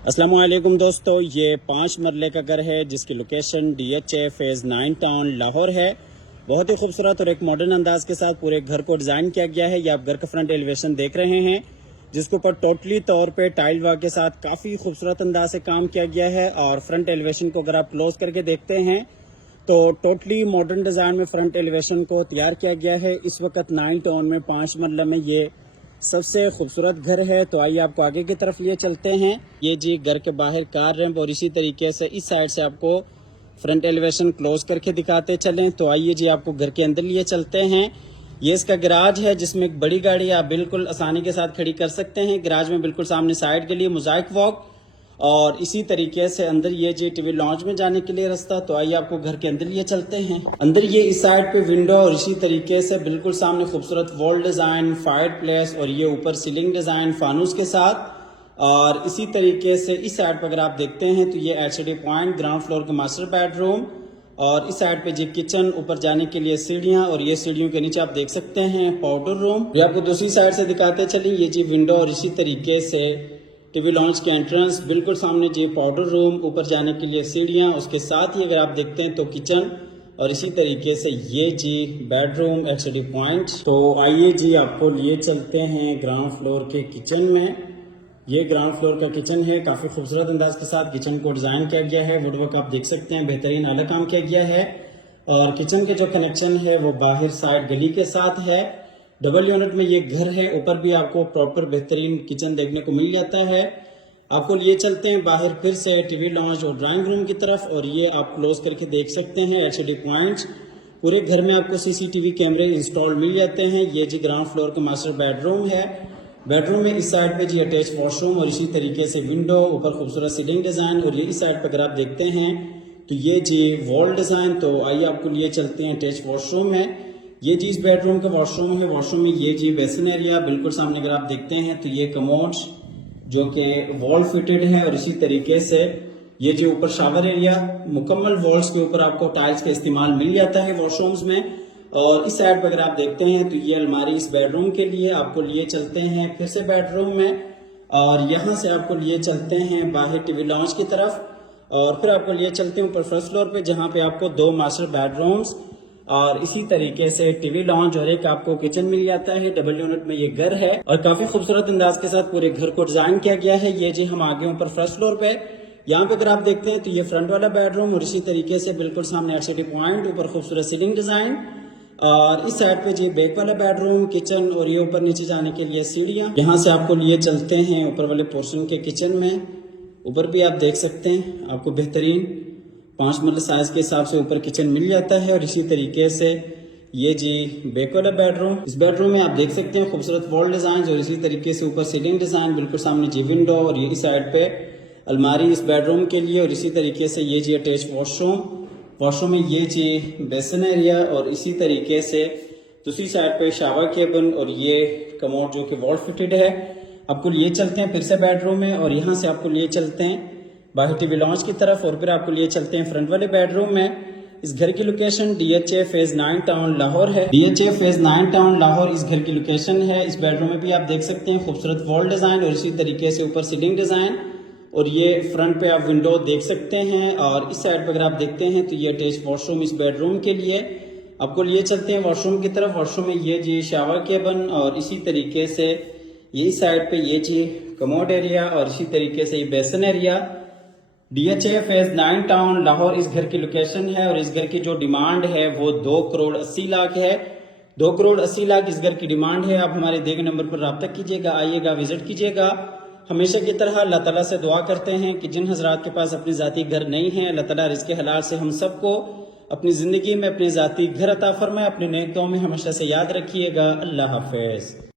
अस्सलाम वालेकुम दोस्तों, ये 5 मरले का घर है जिसकी location DHA phase 9 town Lahore है। बहुत ही खूबसूरत और एक मॉडर्न अंदाज के साथ पूरे घर को डिज़ाइन किया गया है। ये आप घर का फ्रंट एलिवेशन देख रहे हैं जिसके ऊपर टोटली तौर पे टाइल वर्क के साथ काफ़ी खूबसूरत अंदाज से काम किया गया है। और फ्रंट एलिवेशन को अगर आप क्लोज करके देखते हैं तो टोटली मॉडर्न डिज़ाइन में फ्रंट एलिवेशन को तैयार किया गया है। इस वक्त 9 टाउन में 5 मरला में ये सबसे खूबसूरत घर है। तो आइए आपको आगे की तरफ लिए चलते हैं। ये जी घर के बाहर कार रैंप और इसी तरीके से इस साइड से आपको फ्रंट एलिवेशन क्लोज करके दिखाते चलें। तो आइए जी आपको घर के अंदर लिए चलते हैं। ये इसका गैराज है जिसमें एक बड़ी गाड़ी आप बिल्कुल आसानी के साथ खड़ी कर सकते हैं। गैराज में बिल्कुल सामने साइड के लिए मोज़ाइक वॉक और इसी तरीके से अंदर ये जी टीवी लॉन्च में जाने के लिए रास्ता। तो आइए आपको घर के अंदर लिए चलते हैं। अंदर ये इस साइड पे विंडो और इसी तरीके से बिल्कुल सामने खूबसूरत वॉल डिजाइन, फायर प्लेस और ये ऊपर सीलिंग डिजाइन फानूस के साथ। और इसी तरीके से इस साइड पर अगर आप देखते हैं तो ये HUD पॉइंट ग्राउंड फ्लोर का मास्टर बेडरूम और इस साइड पे जी किचन, ऊपर जाने के लिए सीढ़ियां और ये सीढ़ियों के नीचे आप देख सकते हैं पाउडर रूम। ये आपको दूसरी साइड से दिखाते चलिए। ये जी विंडो और इसी तरीके से टीवी लॉन्च के एंट्रेंस, बिल्कुल सामने जी पाउडर रूम, ऊपर जाने के लिए सीढ़ियां, उसके साथ ही अगर आप देखते हैं तो किचन और इसी तरीके से ये जी बेडरूम HUD पॉइंट। तो आइए जी आपको लिए चलते हैं ग्राउंड फ्लोर के किचन में। ये ग्राउंड फ्लोर का किचन है। काफ़ी खूबसूरत अंदाज के साथ किचन को डिज़ाइन किया गया है। वुडवर्क आप देख सकते हैं, बेहतरीन आला काम किया गया है। और किचन के जो कनेक्शन है वो बाहर साइड गली के साथ है। डबल यूनिट में ये घर है। ऊपर भी आपको प्रॉपर बेहतरीन किचन देखने को मिल जाता है। आपको लिए चलते हैं बाहर फिर से टीवी लॉन्च और ड्राइंग रूम की तरफ और ये आप क्लोज करके देख सकते हैं HUD पॉइंट्स। पूरे घर में आपको CCTV कैमरे इंस्टॉल मिल जाते हैं। ये जी ग्राउंड फ्लोर का मास्टर बेडरूम है। बेडरूम में इस साइड पे जी अटैच वॉशरूम और इसी तरीके से विंडो, ऊपर खूबसूरत सीलिंग डिज़ाइन और ये इस साइड पर अगर आप देखते हैं तो ये जी वॉल डिज़ाइन। तो आइए आपको लिए चलते हैं अटैच वॉशरूम है। ये जी इस बेडरूम का वॉशरूम है। वॉशरूम में ये जी बेसिन एरिया, बिल्कुल सामने अगर आप देखते हैं तो ये कमोड जो कि वॉल फिटेड है और इसी तरीके से ये जो ऊपर शावर एरिया, मुकम्मल वॉल्स के ऊपर आपको टाइल्स का इस्तेमाल मिल जाता है वॉशरूम्स में। और इस साइड पर अगर आप देखते हैं तो ये अलमारी इस बेडरूम के लिए। आपको लिए चलते हैं फिर से बेडरूम में और यहाँ से आपको लिए चलते हैं बाहर टीवी लॉन्च की तरफ और फिर आपको लिए चलते हैं ऊपर फर्स्ट फ्लोर पे जहाँ पे आपको 2 मास्टर बेडरूम्स और इसी तरीके से टीवी लॉन्च और एक आपको किचन मिल जाता है। डबल यूनिट में ये घर है और काफी खूबसूरत अंदाज के साथ पूरे घर को डिजाइन किया गया है। ये जी हम आगे ऊपर फर्स्ट फ्लोर पे, यहाँ पे अगर आप देखते हैं तो ये फ्रंट वाला बेडरूम और इसी तरीके से बिल्कुल सामने HUD पॉइंट, ऊपर खूबसूरत सीलिंग डिजाइन और इस साइड पे जी बैक वाला बेडरूम, किचन और ये ऊपर नीचे जाने के लिए सीढ़ियां। यहाँ से आपको लिए चलते हैं ऊपर वाले पोर्शन के किचन में। ऊपर भी आप देख सकते हैं आपको बेहतरीन 5 मरला साइज के हिसाब से ऊपर किचन मिल जाता है। और इसी तरीके से ये जी बैक वाला बेडरूम, इस बेडरूम में आप देख सकते हैं खूबसूरत वॉल डिजाइन और इसी तरीके से ऊपर सीलिंग डिजाइन, बिल्कुल सामने जी विंडो और ये इस साइड पे अलमारी इस बेडरूम के लिए और इसी तरीके से ये जी अटैच वॉशरूम में ये जी बेसिन एरिया और इसी तरीके से दूसरी साइड पे शावर केबिन और ये कमोड जो कि वॉल फिटेड है। आपको लिए चलते हैं फिर से बेडरूम में और यहाँ से आपको लिए चलते हैं बाहर टीवी लॉन्च की तरफ और फिर आपको लिए चलते हैं फ्रंट वाले बेडरूम में। इस घर की location DHA phase 9 town Lahore है। DHA फेज़ 9 टाउन लाहौर इस घर की लोकेशन है। इस बेडरूम में भी आप देख सकते हैं खूबसूरत वॉल डिजाइन और इसी तरीके से ऊपर सीलिंग डिजाइन और ये फ्रंट पे आप विंडो देख सकते हैं। और इस साइड पे अगर आप देखते हैं तो ये अटैच वॉशरूम इस बेडरूम के लिए। आपको लिए चलते हैं वॉशरूम की तरफ। वॉशरूम में ये जी शावर केबिन और इसी तरीके से ये साइड पे ये जी कमोड एरिया और इसी तरीके से ये basin area. DHA phase 9 town Lahore इस घर की लोकेशन है और इस घर की जो डिमांड है वो 2 करोड़ 80 लाख है। 2 करोड़ 80 लाख इस घर की डिमांड है। आप हमारे दिए गए नंबर पर रब्ता कीजिएगा, आइएगा, विजिट कीजिएगा। हमेशा की तरह अल्लाह ताला से दुआ करते हैं कि जिन हजरात के पास अपनी ज़ाती घर नहीं है, अल्लाह ताला रिज़्क़े हलाल से हम सबको अपनी ज़िंदगी में अपने ज़ाती घर अता फरमाए। अपने नेक दुआओं में हमेशा से याद रखिएगा। अल्लाह हाफ़िज़।